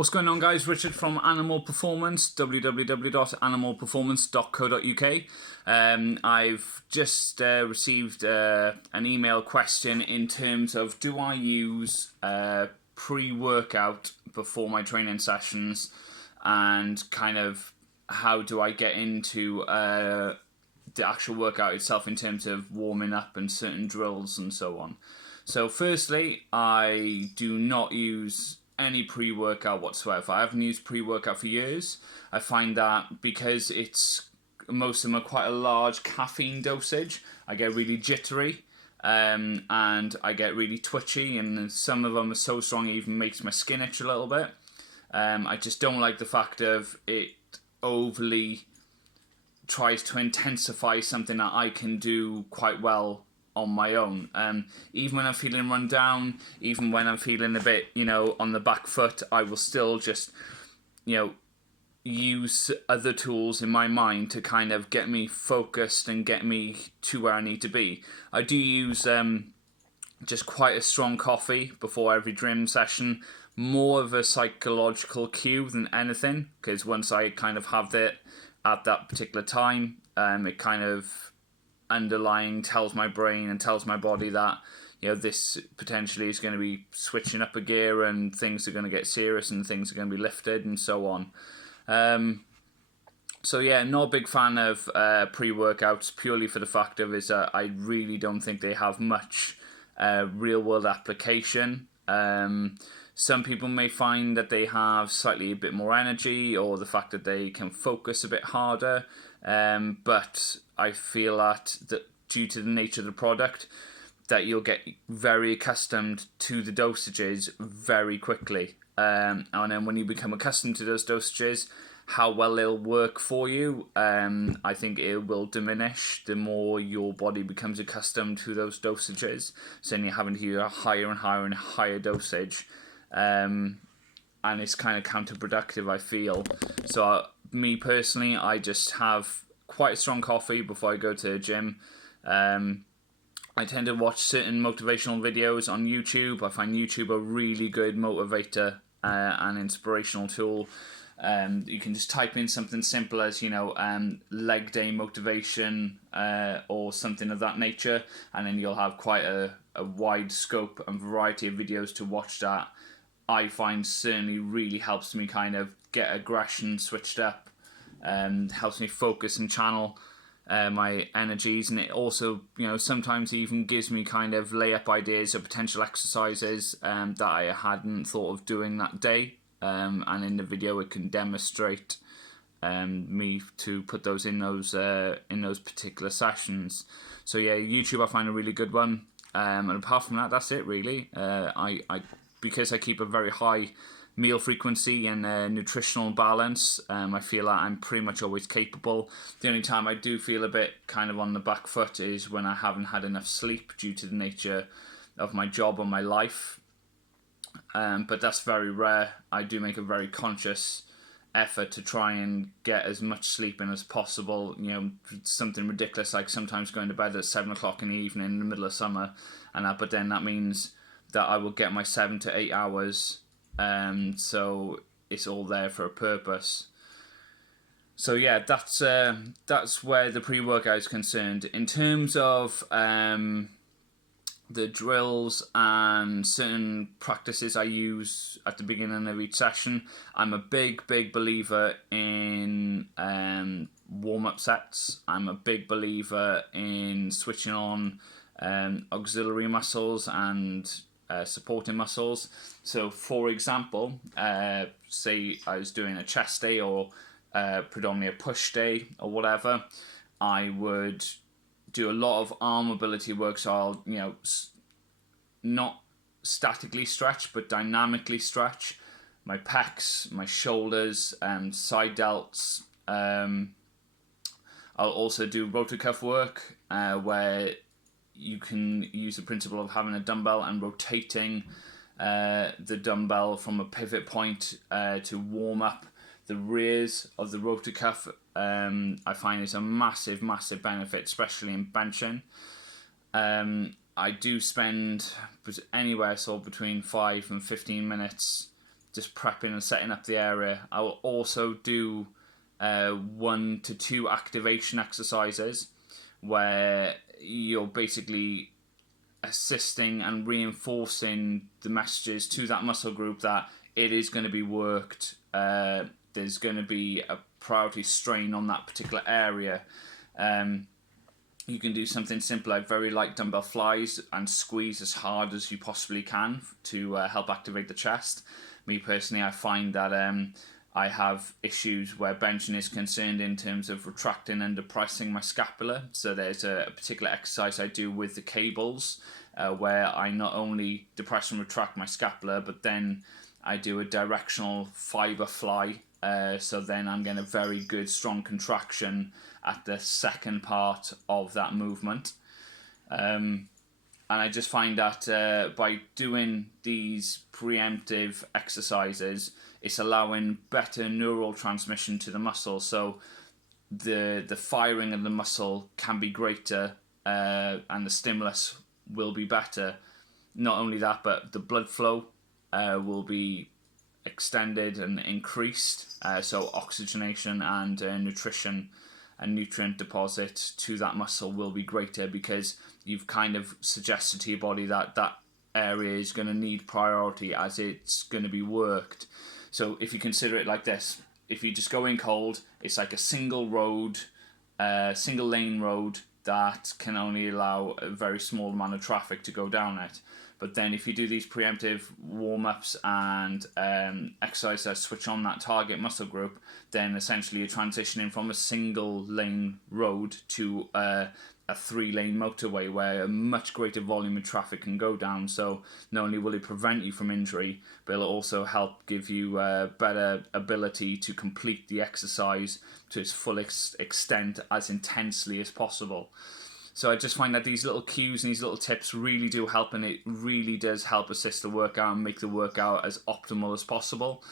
What's going on, guys? Richard from Animal Performance, www.animalperformance.co.uk. I've just received an email question in terms of, do I use pre-workout before my training sessions, and kind of how do I get into the actual workout itself in terms of warming up and certain drills and so on. So firstly, I do not use any pre-workout whatsoever. I haven't used pre-workout for years. I find that because most of them are quite a large caffeine dosage, I get really jittery and I get really twitchy, and some of them are so strong it even makes my skin itch a little bit. I just don't like the fact of it overly tries to intensify something that I can do quite well on my own. Even when I'm feeling run down, even when I'm feeling a bit, on the back foot, I will still just, use other tools in my mind to kind of get me focused and get me to where I need to be. I do use just quite a strong coffee before every gym session, more of a psychological cue than anything, because once I kind of have that at that particular time, it kind of underlying tells my brain and tells my body that this potentially is going to be switching up a gear and things are going to get serious and things are going to be lifted and so on. So yeah, not a big fan of pre-workouts, purely for the fact of is that I really don't think they have much real world application. Some people may find that they have slightly a bit more energy, or the fact that they can focus a bit harder, but I feel that due to the nature of the product, that you'll get very accustomed to the dosages very quickly. And then when you become accustomed to those dosages, how well they'll work for you, I think it will diminish the more your body becomes accustomed to those dosages. So then you're having to use a higher and higher and higher dosage. And it's kind of counterproductive, I feel. So me personally, I just have quite a strong coffee before I go to the gym. I tend to watch certain motivational videos on YouTube. I find YouTube a really good motivator and inspirational tool. You can just type in something simple as leg day motivation or something of that nature, and then you'll have quite a wide scope and variety of videos to watch that I find certainly really helps me kind of get aggression switched up, helps me focus and channel my energies, and it also sometimes even gives me kind of layup ideas of potential exercises that I hadn't thought of doing that day, and in the video it can demonstrate me to put those in those particular sessions. So yeah, YouTube I find a really good one, and apart from that, that's it really. Because I keep a very high meal frequency and nutritional balance, I feel like I'm pretty much always capable. The only time I do feel a bit kind of on the back foot is when I haven't had enough sleep due to the nature of my job or my life. But that's very rare. I do make a very conscious effort to try and get as much sleep in as possible. Something ridiculous like sometimes going to bed at 7 o'clock in the evening in the middle of summer, but then that means that I will get my 7 to 8 hours, so it's all there for a purpose. So yeah, that's where the pre-workout is concerned. In terms of the drills and certain practices I use at the beginning of each session, I'm a big believer in warm-up sets. I'm a big believer in switching on auxiliary muscles and supporting muscles. So for example, say I was doing a chest day or predominantly a push day or whatever, I would do a lot of arm mobility work. So I'll not statically stretch but dynamically stretch my pecs, my shoulders, and side delts. I'll also do rotor cuff work where you can use the principle of having a dumbbell and rotating the dumbbell from a pivot point to warm up the rears of the rotor cuff. I find it's a massive benefit, especially in benching. I do spend anywhere between 5 and 15 minutes just prepping and setting up the area. I will also do 1 to 2 activation exercises where you're basically assisting and reinforcing the messages to that muscle group that it is going to be worked. There's going to be a priority strain on that particular area. You can do something simple like very light dumbbell flies and squeeze as hard as you possibly can to help activate the chest. Me personally, I find that I have issues where benching is concerned in terms of retracting and depressing my scapula. So there's a particular exercise I do with the cables where I not only depress and retract my scapula, but then I do a directional fiber fly. So then I'm getting a very good strong contraction at the second part of that movement. And I just find that by doing these preemptive exercises, it's allowing better neural transmission to the muscle. So the firing of the muscle can be greater and the stimulus will be better. Not only that, but the blood flow will be extended and increased. So oxygenation and nutrition and nutrient deposit to that muscle will be greater because you've kind of suggested to your body that that area is going to need priority as it's going to be worked. So if you consider it like this, if you just go in cold, it's like a single lane road that can only allow a very small amount of traffic to go down it. But then if you do these preemptive warm-ups and exercises that switch on that target muscle group, then essentially you're transitioning from a single lane road to a 3-lane motorway where a much greater volume of traffic can go down. So not only will it prevent you from injury, but it'll also help give you a better ability to complete the exercise to its full extent as intensely as possible. So I just find that these little cues and these little tips really do help, and it really does help assist the workout and make the workout as optimal as possible.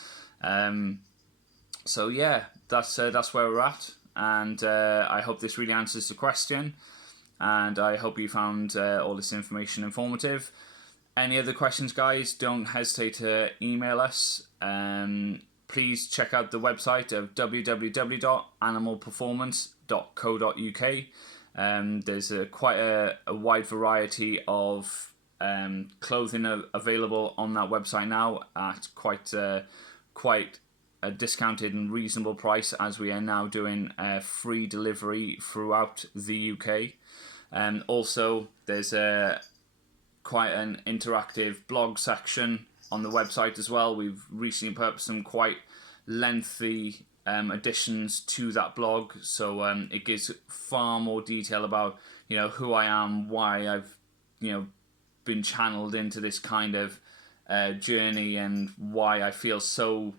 So yeah, that's where we're at, and I hope this really answers the question, and I hope you found all this information informative. Any other questions, guys, don't hesitate to email us. Please check out the website of www.animalperformance.co.uk. There's quite a wide variety of clothing available on that website now at quite a discounted and reasonable price, as we are now doing free delivery throughout the UK. Also, there's quite an interactive blog section on the website as well. We've recently put up some quite lengthy additions to that blog, so it gives far more detail about who I am, why I've been channeled into this kind of journey, and why I feel so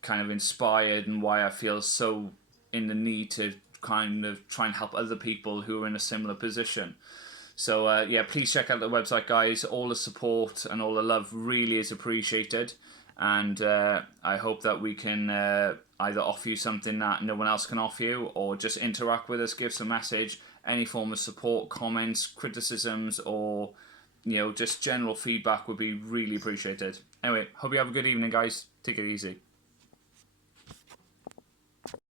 kind of inspired, and why I feel so in the need to kind of try and help other people who are in a similar position. So yeah, please check out the website, guys. All the support and all the love really is appreciated, and I hope that we can either offer you something that no one else can offer you, or just interact with us, give us a message, any form of support, comments, criticisms, or just general feedback would be really appreciated. Anyway, hope you have a good evening, guys. Take it easy.